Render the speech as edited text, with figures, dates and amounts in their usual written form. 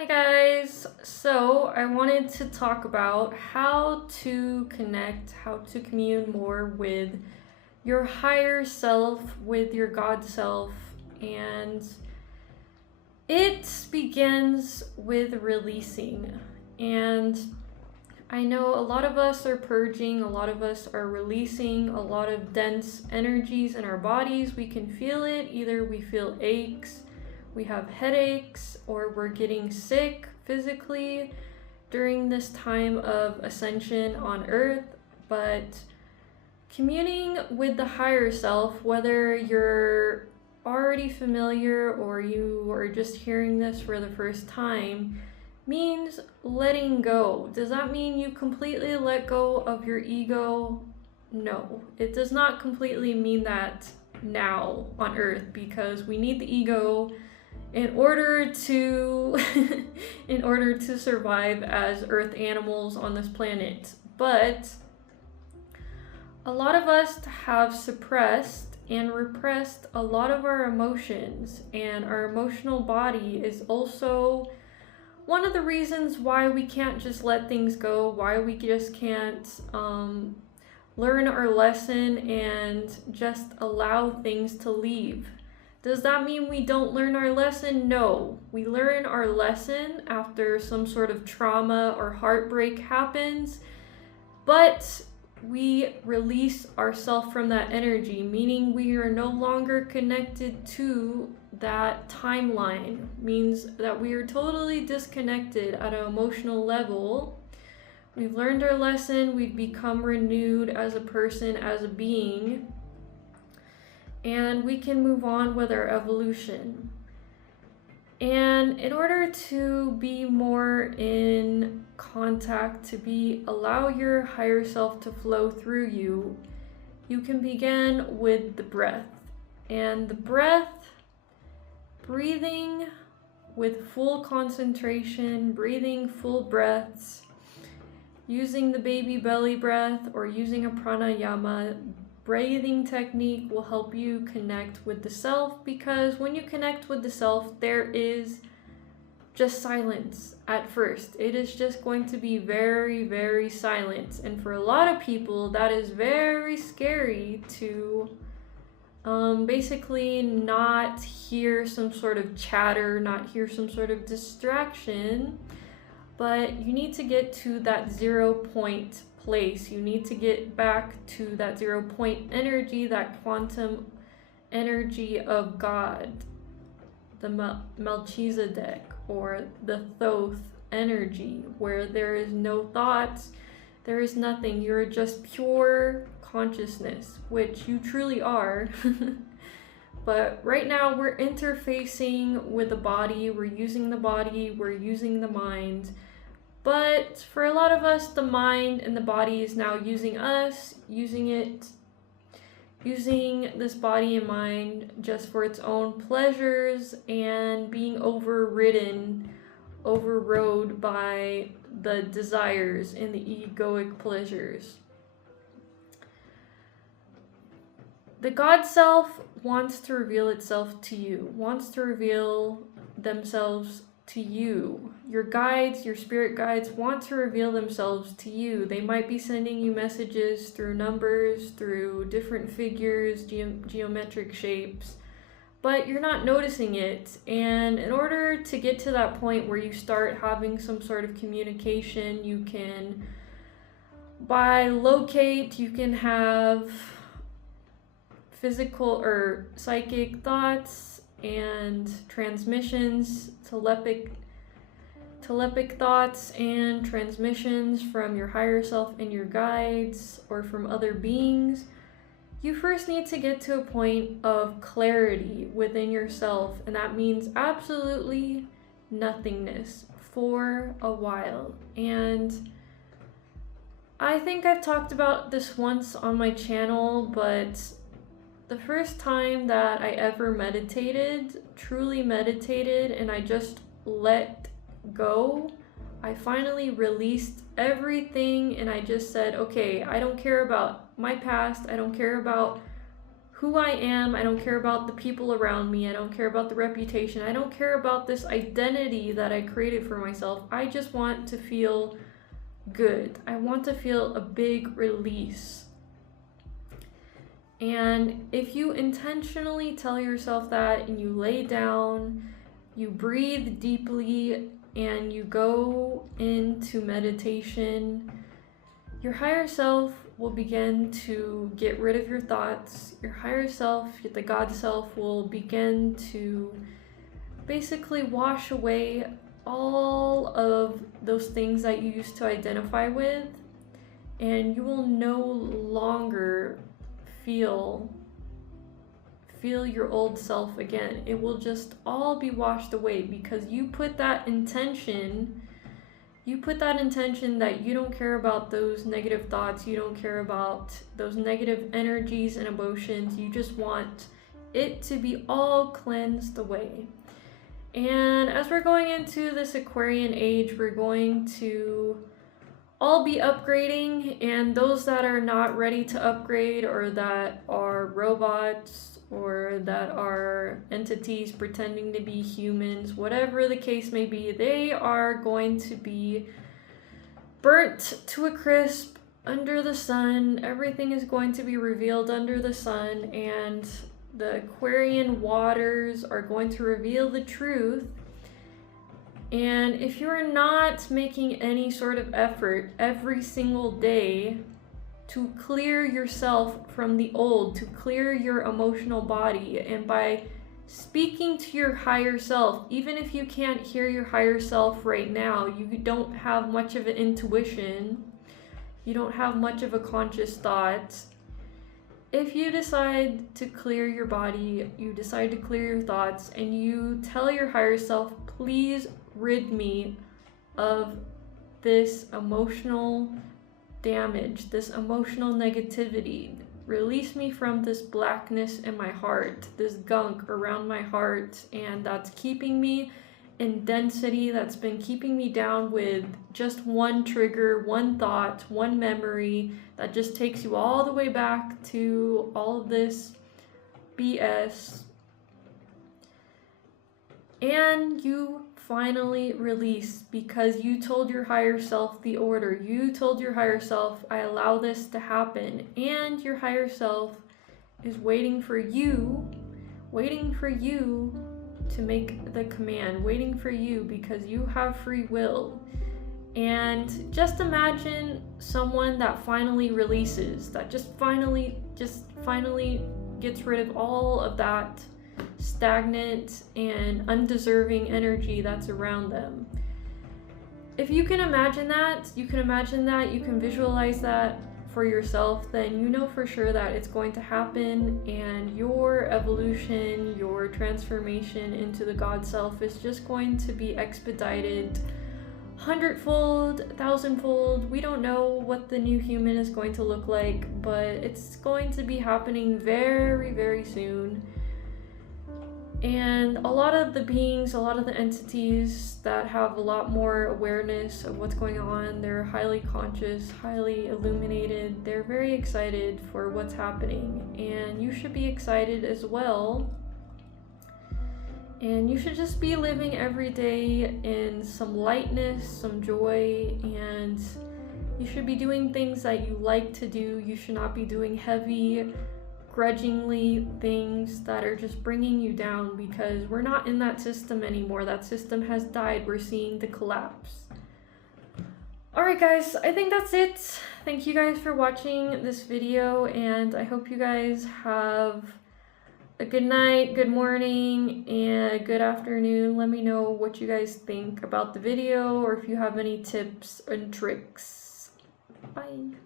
Hi guys, so I wanted to talk about how to connect, how to commune more with your higher self, with your God self, and it begins with releasing. And I know a lot of us are purging, a lot of us are releasing a lot of dense energies in our bodies. We can feel it, either we feel aches, we have headaches, or we're getting sick physically during this time of ascension on earth. But communing with the higher self, whether you're already familiar or you are just hearing this for the first time, means letting go. Does that mean you completely let go of your ego? No, it does not completely mean that now on earth, because we need the ego in order to survive as earth animals on this planet. But a lot of us have suppressed and repressed a lot of our emotions, and our emotional body is also one of the reasons why we can't just let things go, why we just can't learn our lesson and just allow things to leave. Does that mean we don't learn our lesson? No. We learn our lesson after some sort of trauma or heartbreak happens, but we release ourselves from that energy, meaning we are no longer connected to that timeline. Means that we are totally disconnected at an emotional level. We've learned our lesson, we've become renewed as a person, as a being, and we can move on with our evolution. And in order to be more in contact, to allow your higher self to flow through you, you can begin with the breath. And the breath, breathing with full concentration, breathing full breaths, using the baby belly breath or using a pranayama breathing technique will help you connect with the self, because when you connect with the self, there is just silence at first. It is just going to be very, very silent. And for a lot of people, that is very scary to basically not hear some sort of chatter, not hear some sort of distraction. But you need to get to that 0 point place. You need to get back to that 0 point energy, that quantum energy of God, the Melchizedek or the Thoth energy, where there is no thoughts, there is nothing. You're just pure consciousness, which you truly are. But right now we're interfacing with the body, we're using the body, we're using the mind. But for a lot of us, the mind and the body is now using us, using this body and mind just for its own pleasures, and being overrode by the desires and the egoic pleasures. The God self wants to reveal itself to you, wants to reveal themselves to you. Your guides, your spirit guides want to reveal themselves to you. They might be sending you messages through numbers, through different figures, geometric shapes, but you're not noticing it. And in order to get to that point where you start having some sort of communication, you can, by locate, you can have physical or psychic thoughts and transmissions, telepathic thoughts and transmissions from your higher self and your guides or from other beings. You first need to get to a point of clarity within yourself, and that means absolutely nothingness for a while. And I think I've talked about this once on my channel, but the first time that I ever meditated, truly meditated, and I just let go, I finally released everything, and I just said, okay, I don't care about my past, I don't care about who I am. I don't care about the people around me. I don't care about the reputation. I don't care about this identity that I created for myself. I just want to feel good. I want to feel a big release. And if you intentionally tell yourself that and you lay down, you breathe deeply, and you go into meditation, your higher self will begin to get rid of your thoughts. Your higher self, the God self, will begin to basically wash away all of those things that you used to identify with, and you will no longer feel your old self again. It will just all be washed away because you put that intention that you don't care about those negative thoughts, you don't care about those negative energies and emotions. You just want it to be all cleansed away. And as we're going into this Aquarian age, we're going to all be upgrading, and those that are not ready to upgrade, or that are robots, or that are entities pretending to be humans, whatever the case may be, they are going to be burnt to a crisp under the sun. Everything is going to be revealed under the sun, and the Aquarian waters are going to reveal the truth. And if you're not making any sort of effort every single day to clear yourself from the old, to clear your emotional body, and by speaking to your higher self, even if you can't hear your higher self right now, you don't have much of an intuition, you don't have much of a conscious thought. If you decide to clear your body, you decide to clear your thoughts, and you tell your higher self, please rid me of this emotional damage, this emotional negativity. Release me from this blackness in my heart, this gunk around my heart, and that's keeping me in density, that's been keeping me down with just one trigger, one thought, one memory that just takes you all the way back to all of this BS. And you finally release because you told your higher self the order. You told your higher self, I allow this to happen. And your higher self is waiting for you to make the command, waiting for you because you have free will. And just imagine someone that finally releases, that just finally gets rid of all of that stagnant and undeserving energy that's around them. If you can imagine that, you can visualize that for yourself, then you know for sure that it's going to happen, and your evolution, your transformation into the God self is just going to be expedited 100-fold, 1,000-fold. We don't know what the new human is going to look like, but it's going to be happening very, very soon. And a lot of the beings, a lot of the entities that have a lot more awareness of what's going on, they're highly conscious, highly illuminated, they're very excited for what's happening. And you should be excited as well. And you should just be living every day in some lightness, some joy, and you should be doing things that you like to do. You should not be doing heavy, grudgingly things that are just bringing you down, because we're not in that system anymore. That system has died. We're seeing the collapse. Alright guys, I think that's it. Thank you guys for watching this video, and I hope you guys have a good night, good morning, and good afternoon. Let me know what you guys think about the video, or if you have any tips and tricks. Bye.